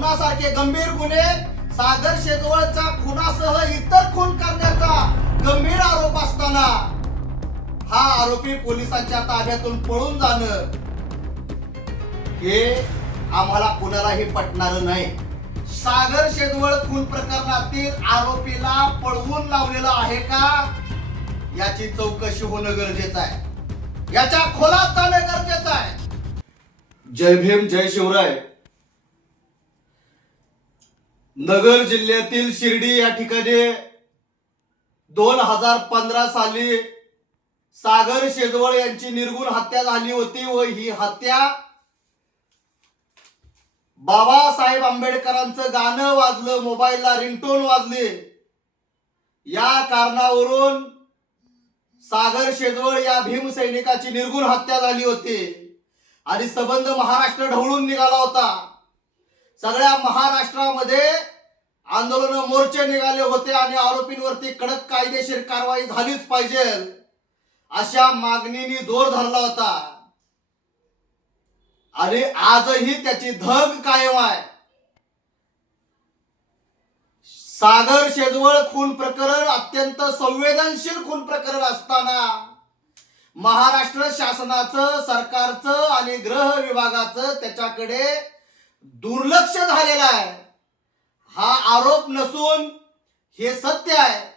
खुनासारखे गंभीर गुन्हे सागर शेजवळच्या खुनासह इतर खून करण्याचा गंभीर आरोप असताना हा आरोपी पोलिसांच्या ताब्यातून पळून जाणं हे आम्हाला कुणालाही पटणार नाही. सागर शेजवळ खून प्रकरणातील आरोपीला पळवून लावलेलं आहे का? याची चौकशी होणं गरजेचं आहे. याच्या खोलात जाणं गरजेचं आहे. जय भीम जय शिवराय. नगर जिल्ह्यातील शिर्डी या ठिकाणी दोन हजार पंधरा साली सागर शेजवळ यांची निर्गुण हत्या झाली होती व ही हत्या बाबासाहेब आंबेडकरांचं गाणं वाजलं मोबाईलला रिंगटोन वाजले. या कारणावरून सागर शेजवळ या भीमसैनिकाची निर्गुण हत्या झाली होती. आणि संबंध महाराष्ट्र ढवळून निघाला होता. सगळ्या महाराष्ट्रामध्ये आंदोलन मोर्चे निघाले होते आणि आरोपींवरती कडक कायदेशीर कारवाई झालीच पाहिजे अशा मागणीने जोर धरला होता. आणि आजही त्याची धग कायम आहे. सागर शेजवळ खून प्रकरण अत्यंत संवेदनशील खून प्रकरण असताना महाराष्ट्र शासनाचं सरकारचं आणि गृह विभागाचं त्याच्याकडे दुर्लक्ष झालेला आहे. हा आरोप नसून हे सत्य आहे.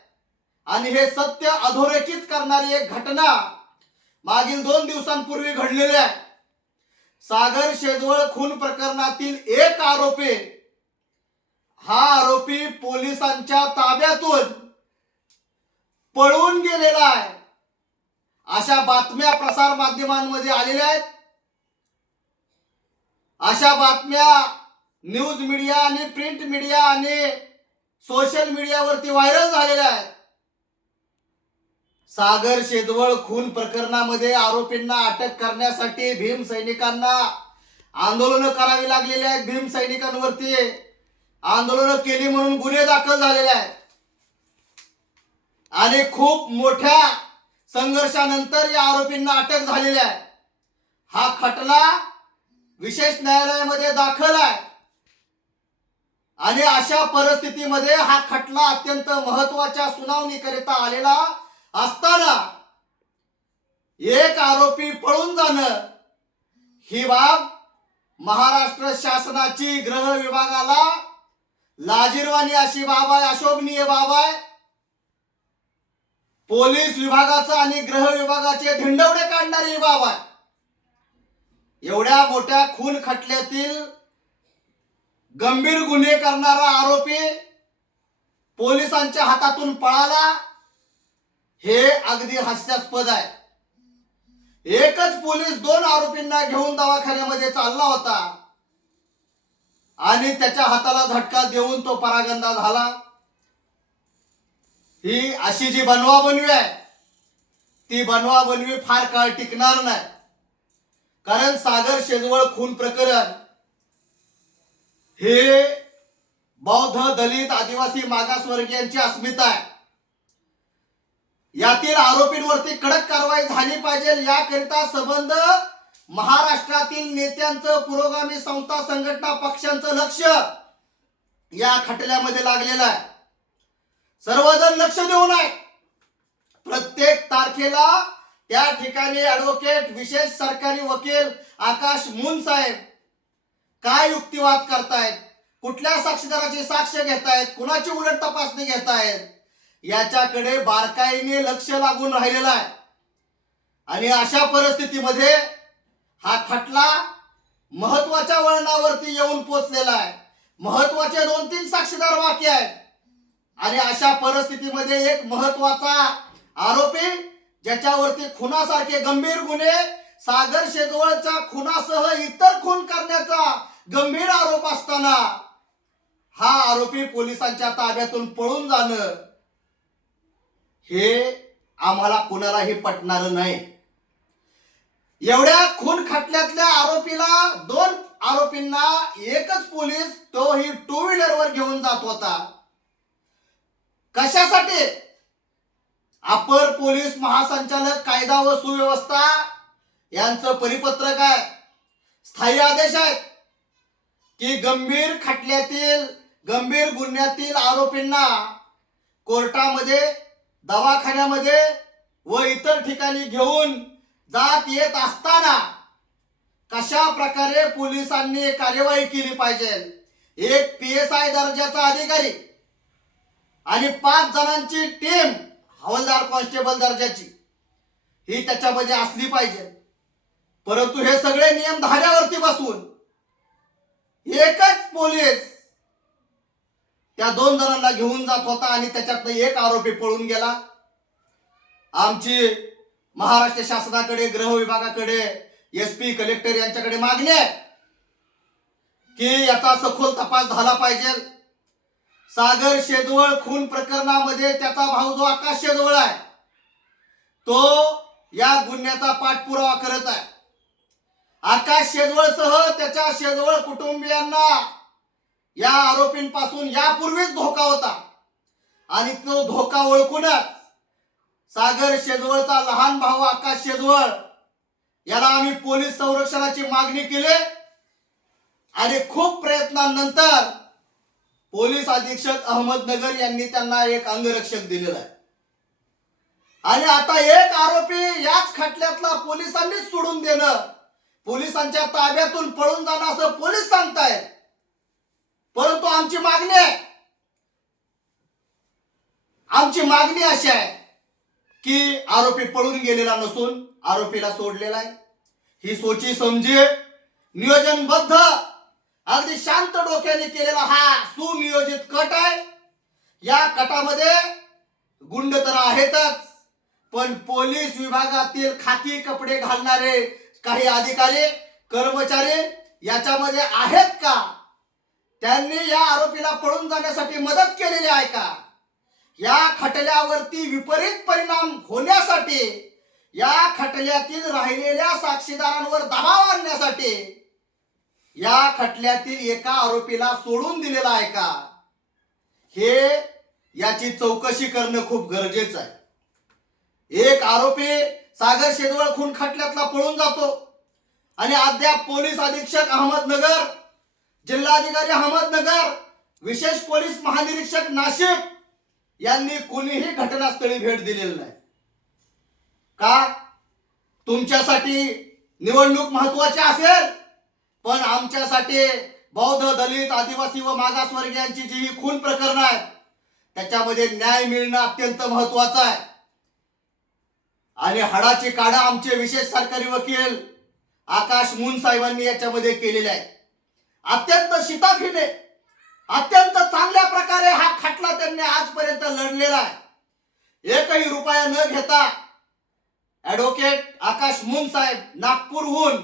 आणि हे सत्य अधोरेखित करणारी एक घटना मागील दोन दिवसांपूर्वी घडलेली आहे. सागर शेजवळ खून प्रकरणातील एक आरोपी हा आरोपी पोलिसांच्या ताब्यातून पळून गेलेला आहे. अशा बातम्या प्रसार माध्यमांमध्ये आलेल्या आहेत. अशा बातम्या न्यूज मीडिया आणि प्रिंट मीडिया आणि सोशल मीडियावरती व्हायरल झालेल्या आहेत. सागर शेजवळ खून प्रकरणामध्ये आरोपींना अटक करण्यासाठी भीम सैनिकांना आंदोलन करावी लागलेली आहेत. भीम सैनिकांवरती आंदोलन केली म्हणून गुन्हे दाखल झालेले आहेत. आणि खूप मोठ्या संघर्षानंतर या आरोपींना अटक झालेली आहे. हा खटला विशेष न्यायालयामध्ये दाखल आहे. आणि अशा परिस्थितीमध्ये हा खटला अत्यंत महत्त्वाच्या सुनावणीकरिता आलेला असताना एक आरोपी पळून जाणं ही बाब महाराष्ट्र शासनाची ग्रह विभागाला लाजीरवाणी अशी बाब आहे अशोभनीय बाब आहे. पोलीस विभागाचा आणि गृह विभागाचे धिंडवडे काढणारी ही बाब आहे. एवढ्या मोठ्या खून खटल्यातील गंभीर गुन्हे करणारा आरोपी पोलिसांच्या हातातून पळाला हे अगदी हास्यास्पद आहे. एकच पोलीस दोन आरोपींना घेऊन दवाखान्यामध्ये चालला होता आणि त्याच्या हाताला झटका देऊन तो परागंदा झाला. ही अशी जी बनवा बनवी आहे ती बनवा बनवी फार काळ टिकणार नाही. कारण सागर शेजवळ खून प्रकरण हे बौद्ध दलित आदिवासी मागासवर्गीयांची अस्मिता आहे. यातील आरोपींवरती कडक कारवाई झाली पाहिजे. याकरिता संबंध महाराष्ट्रातील नेत्यांचं पुरोगामी संस्था संघटना पक्षांचं लक्ष या खटल्यामध्ये लागलेलं आहे. सर्वजण लक्ष देऊन आहे. प्रत्येक तारखेला त्या ठिकाणी ॲडव्होकेट विशेष सरकारी वकील आकाश मुन साहेब काय युक्तिवाद करतायत? कुठल्या साक्षीदाराची साक्ष घेतायत? कुणाची उलट तपासणी घेतायत? याच्याकडे बारकाईने लक्ष लागून राहिलेलं आहे. आणि अशा परिस्थितीमध्ये हा खटला महत्त्वाच्या वळणावरती येऊन पोचलेला आहे. महत्त्वाचे दोन तीन साक्षीदार बाकी आहेत. आणि अशा परिस्थितीमध्ये एक महत्त्वाचा आरोपी ज्याच्यावरती खुनासारखे गंभीर गुन्हे सागर शेजवळच्या खुनासह इतर खून करण्याचा गंभीर आरोप असताना हा आरोपी पोलिसांच्या ताब्यातून पळून जाणं हे आम्हाला कुणालाही पटणार नाही. एवढ्या खून खटल्यातल्या आरोपीला दोन आरोपींना एकच पोलीस तोही टू व्हीलर वर घेऊन जात होता. कशासाठी? अपर पोलीस महासंचालक कायदा व सुव्यवस्था यांचं परिपत्रक आहे. स्थायी आदेश आहेत की गंभीर खटल्यातील गंभीर गुन्ह्यातील आरोपींना कोर्टामध्ये दवाखान्यामध्ये व इतर ठिकाणी घेऊन जात येत असताना कशा प्रकारे पोलिसांनी कार्यवाही केली पाहिजे? एक पी एस आय दर्जाचा अधिकारी आणि पाच जणांची टीम हवालदार कॉन्स्टेबल दर्जाची. ही त्याच्यामध्ये असली पाहिजे. परंतु हे सगळे नियम धाऱ्यावरती बसून एकच पोलीस त्या दोन जणांना घेऊन जात होता आणि त्याच्यातनं एक आरोपी पळून गेला. आमची महाराष्ट्र शासनाकडे गृह विभागाकडे एस पी कलेक्टर यांच्याकडे मागणी आहे की याचा सखोल तपास झाला पाहिजे. सागर शेजवळ खून प्रकरणामध्ये त्याचा भाऊ जो आकाश शेजवळ आहे तो या गुन्ह्याचा पाठपुरावा करत आहे. आकाश शेजवळ सह त्याच्या शेजवळ कुटुंबियांना या आरोपींपासून यापूर्वीच धोका होता. आणि तो धोका ओळखूनच सागर शेजवळचा लहान भाऊ आकाश शेजवळ याला आम्ही पोलीस संरक्षणाची मागणी केली. आणि खूप प्रयत्नांनंतर पोलीस अधीक्षक अहमदनगर यांनी त्यांना एक अंगरक्षक दिलेला आहे. आणि आता एक आरोपी याच खटल्यातला पोलिसांनीच सोडून देणं. पोलिसांच्या ताब्यातून पळून जाणं असं पोलीस सांगतायत. परंतु आमची मागणी आहे. आमची मागणी अशी आहे की आरोपी पळून गेलेला नसून आरोपीला सोडलेला आहे. ही सोची समजी नियोजनबद्ध अगदी शांत डोक्याने केलेला हा सुनियोजित कट आहे. या कटामध्ये गुंड तर आहेतच पण पोलीस विभागातील खाकी कपडे घालणारे काही अधिकारी कर्मचारी याच्यामध्ये आहेत का? त्यांनी या आरोपीला पळून जाण्यासाठी मदत केलेली आहे का? या खटल्यावरती विपरीत परिणाम होण्यासाठी या खटल्यातील राहिलेल्या साक्षीदारांवर दबाव आणण्यासाठी या खटल्यातील एका आरोपीला सोडून दिलेला आहे का? हे याची चौकशी करणं खूप गरजेचं आहे. एक आरोपी सागर शेजवळ खून खटल्यातला पळून जातो. आणि अद्याप पोलीस अधीक्षक अहमदनगर जिल्हाधिकारी अहमदनगर विशेष पोलीस महानिरीक्षक नाशिक यांनी कुणीही घटनास्थळी भेट दिलेली नाही. का? तुमच्यासाठी निवडणूक महत्वाची असेल? पण आमच्यासाठी बौद्ध दलित आदिवासी व मागासवर्गीयांची जी ही खून प्रकरण आहेत त्याच्यामध्ये न्याय मिळणं अत्यंत महत्वाचं आहे. आणि हाडाची काढा आमचे विशेष सरकारी वकील आकाश मुन साहेबांनी याच्यामध्ये केलेले आहे अत्यंत शिताफीने अत्यंत चांगल्या प्रकारे हा खटला त्यांनी आजपर्यंत लढलेला आहे. एकही रुपया न घेता ऍडव्होकेट आकाश मुन साहेब नागपूरहून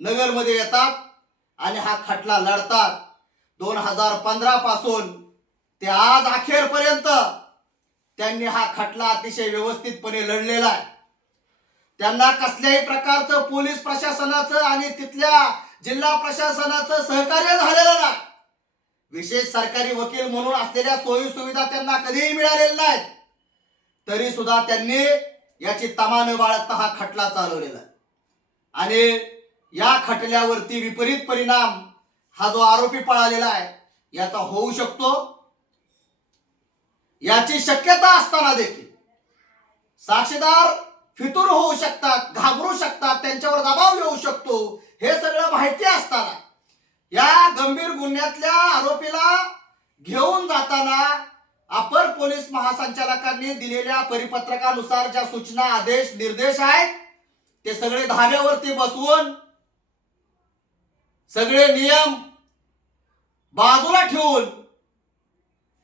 नगरमध्ये येतात. आणि हा खटला लढतात. दोन हजार पंधरा पासून ते आज अखेरपर्यंत त्यांनी हा खटला अतिशय व्यवस्थितपणे लढलेला आहे. त्यांना कसल्याही प्रकारचं पोलीस प्रशासनाचं आणि तिथल्या जिल्हा प्रशासनाचं सहकार्य झालेलं नाही. विशेष सरकारी वकील म्हणून असलेल्या सोयी सुविधा त्यांना कधीही मिळालेल्या नाहीत. तरी सुद्धा त्यांनी याची तमा न बाळगता हा खटला चालवलेला आणि या खटल्यावरती विपरीत परिणाम हा जो आरोपी पळालेला आहे याचा होऊ शकतो. याची शक्यता असताना देखील साक्षीदार फितूर होऊ शकतात घाबरू शकतात त्यांच्यावर दबाव येऊ शकतो हे सगळं माहिती असताना या गंभीर गुन्ह्यातल्या आरोपीला घेऊन जाताना अपर पोलीस महासंचालकांनी दिलेल्या परिपत्रकानुसार ज्या सूचना आदेश निर्देश आहेत ते सगळे धाब्यावरती बसवून सगळे नियम बाजूला ठेवून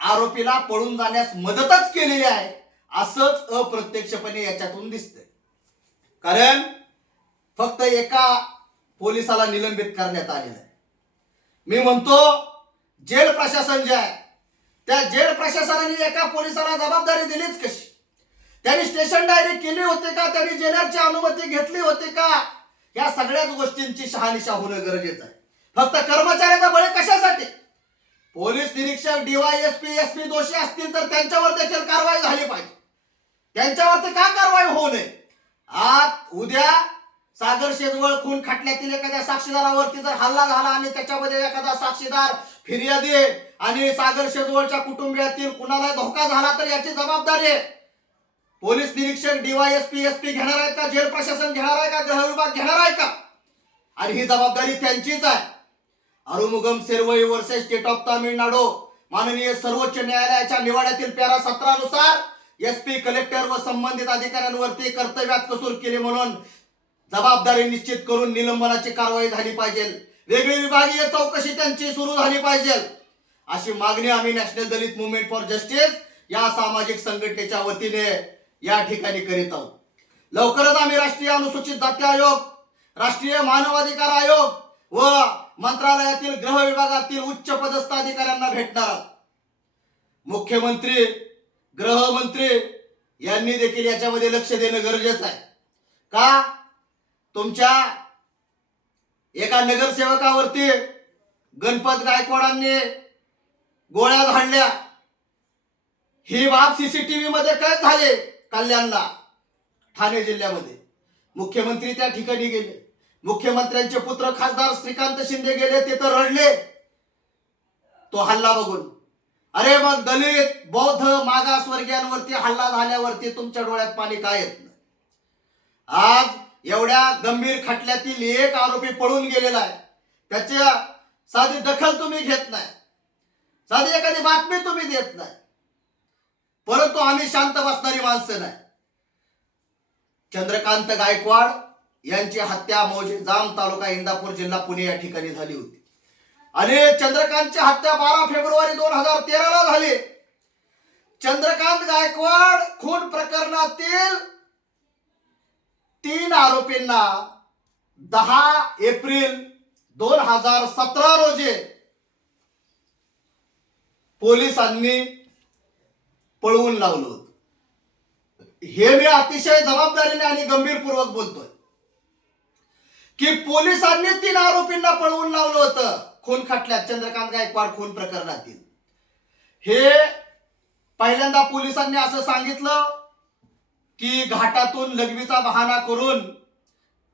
आरोपीला पळून जाण्यास मदतच केलेली आहे असंच अप्रत्यक्षपणे याच्यातून दिसत कारण फक्त एका पोलिसाला निलंबित करण्यात आलेलं आहे. मी म्हणतो जेल प्रशासन जे आहे त्या जेल प्रशासनाने एका पोलिसाला जबाबदारी दिलीच कशी? त्यांनी स्टेशन डायरी केली होती का? त्यांनी जेलरची अनुमती घेतली होती का? या सगळ्याच गोष्टींची शहानिशा होणं गरजेचं आहे. फक्त कर्मचाऱ्याचा बळी कशासाठी? पोलीस निरीक्षक डीवायएसपी एस पी दोषी असतील तर त्यांच्यावर देखील कारवाई झाली पाहिजे. त्यांच्यावरती का कारवाई होऊ नये? आज उद्या सागर शेजवळ खून खटल्यातील एखाद्या साक्षीदारावरती जर हल्ला झाला आणि त्याच्यामध्ये एखादा साक्षीदार फिर्यादी आणि सागर शेजवळच्या कुटुंबियातील कुणाला धोका झाला तर याची जबाबदारी आहे. पोलीस निरीक्षक डीवायएसपी एसपी घेणार आहेत का? जेल प्रशासन घेणार आहे का? गृह विभाग घेणार आहे का? आणि ही जबाबदारी त्यांचीच आहे. Arumugam Servai versus state of Tamil Nadu माननीय सर्वोच्च न्यायालयाच्या निवाड्यातील पॅरा सतरानुसार एसपी कलेक्टर व संबंधित अधिकाऱ्यांवरती कर्तव्यात कसूर केली म्हणून जबाबदारी निश्चित करून निलंबनाची कारवाई झाली पाहिजे. वेगळी विभागीय चौकशी त्यांची सुरू झाली पाहिजे. अशी मागणी आम्ही national Dalit movement for justice या सामाजिक संघटनेच्या वतीने या ठिकाणी करीत आहोत. लवकरच आम्ही राष्ट्रीय अनुसूचित जाती आयोग राष्ट्रीय मानवाधिकार आयोग व मंत्रालयातील गृह विभागातील उच्च पदस्थ अधिकाऱ्यांना भेटणार आहोत. मुख्यमंत्री गृहमंत्री यांनी देखील याच्यामध्ये लक्ष देणं गरजेचं आहे. का? तुमच्या एका नगरसेवकावरती गणपत गायकवाडांनी गोळ्या झाडल्या ही बाब सीसीटीव्ही मध्ये काय झाले. कल्याणला ठाणे जिल्ह्यामध्ये. मुख्यमंत्री त्या ठिकाणी गेले. मुख्यमंत्र्यांचे पुत्र खासदार श्रीकांत शिंदे गेले ते तर रडले. तो हल्ला बघून. अरे मग दलित बौद्ध मागासवर्गीयांवरती हल्ला झाल्यावरती तुमच्या डोळ्यात पाणी काय येत नाही? आज एवढ्या गंभीर खटल्यातील एक आरोपी पळून गेलेला आहे. त्याच्या साधी दखल तुम्ही घेत नाही. साधी एखादी बातमी तुम्ही देत नाही. परंतु आम्ही शांत बसणारी माणसं नाही. चंद्रकांत गायकवाड यांची हत्या मौजे जाम तालुका इंदापूर जिल्हा पुणे या ठिकाणी झाली होती. आणि चंद्रकांतची हत्या बारा फेब्रुवारी दोन हजार तेराला झाली. चंद्रकांत गायकवाड खून प्रकरणातील तीन आरोपींना दहा एप्रिल दोन हजार सतरा रोजी पोलिसांनी पळवून लावलं होतं. हे मी अतिशय जबाबदारीने आणि गंभीरपूर्वक बोलतोय. की पोलिसांनी तीन आरोपींना पळवून लावलं होतं. खून खटल्यात. चंद्रकांत गायकवाड खून प्रकरणातील. हे पहिल्यांदा पोलिसांनी असं सांगितलं की घाटातून लघवीचा बहाणा करून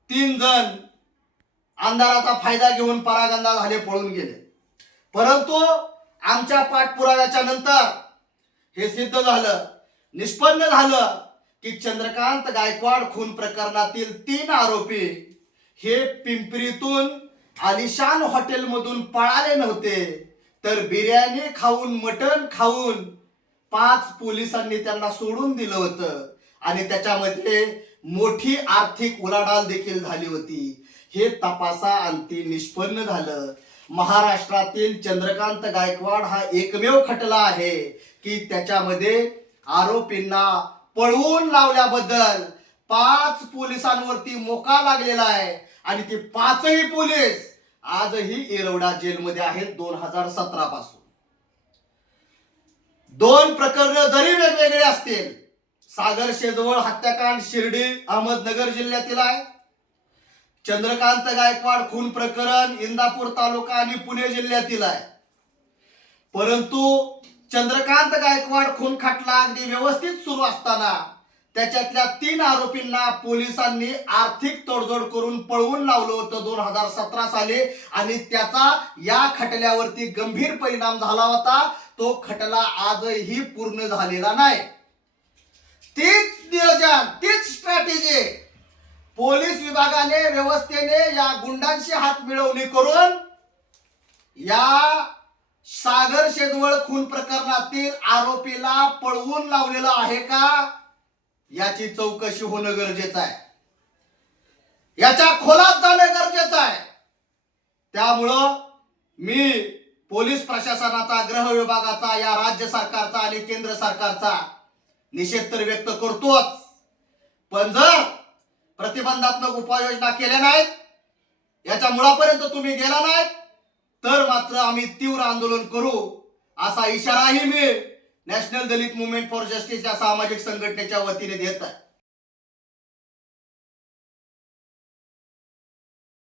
तीन जण अंधाराचा फायदा घेऊन परागंदा झाले पळून गेले. परंतु आमच्या पाठपुराव्याच्या नंतर हे सिद्ध झालं. निष्पन्न झालं की चंद्रकांत गायकवाड खून प्रकरणातील तीन आरोपी हे पिंपरीतून आलिशान हॉटेलमधून पळाले नव्हते तर बिर्याणी खाऊन मटण खाऊन पाच पोलिसांनी त्यांना सोडून दिलं होतं. आणि त्याच्यामध्ये मोठी आर्थिक उलाढाल देखील झाली होती. हे तपासा अंती निष्पन्न झालं. महाराष्ट्रातील चंद्रकांत गायकवाड हा एकमेव खटला आहे. की त्याच्यामध्ये आरोपींना पळवून लावल्याबद्दल पाच पोलिसांवरती मोका लागलेला आहे. आणि ते पाचही पोलीस आजही येरवडा जेलमध्ये आहेत दोन हजार सतरा पासून. दोन प्रकरण जरी वेगवेगळे असतील सागर शेजवळ हत्याकांड शिर्डी अहमदनगर जिल्ह्यातील आहे. चंद्रकांत गायकवाड खून प्रकरण इंदापूर तालुका आणि पुणे जिल्ह्यातील आहे. परंतु चंद्रकांत गायकवाड खून खटला अगदी व्यवस्थित सुरू असताना त्याच्यातल्या तीन आरोपींना पोलिसांनी आर्थिक तोडजोड करून पळवून लावलं होतं दोन हजार सतरा साली आणि त्याचा या खटल्यावरती गंभीर परिणाम झाला होता. तो खटला आजही पूर्ण झालेला नाही. तीच नियोजन तीच स्ट्रॅटेजी पोलीस विभागाने व्यवस्थेने या गुंडांशी हात मिळवणी करून या सागर शेजवळ खून प्रकरणातील आरोपीला पळवून लावलेलं आहे का? याची चौकशी होणं गरजेचं आहे. याच्या खोलात जाणं गरजेचं आहे. त्यामुळं मी पोलीस प्रशासनाचा गृह विभागाचा या राज्य सरकारचा आणि केंद्र सरकारचा निषेध तर व्यक्त करतोच. पण जर प्रतिबंधात्मक उपाययोजना केल्या नाहीत याच्या मुळापर्यंत तुम्ही गेला नाहीत तर मात्र आम्ही तीव्र आंदोलन करू असा इशाराही मी national Dalit movement for justice या सामाजिक संघटनेच्या वतीने देत आहे.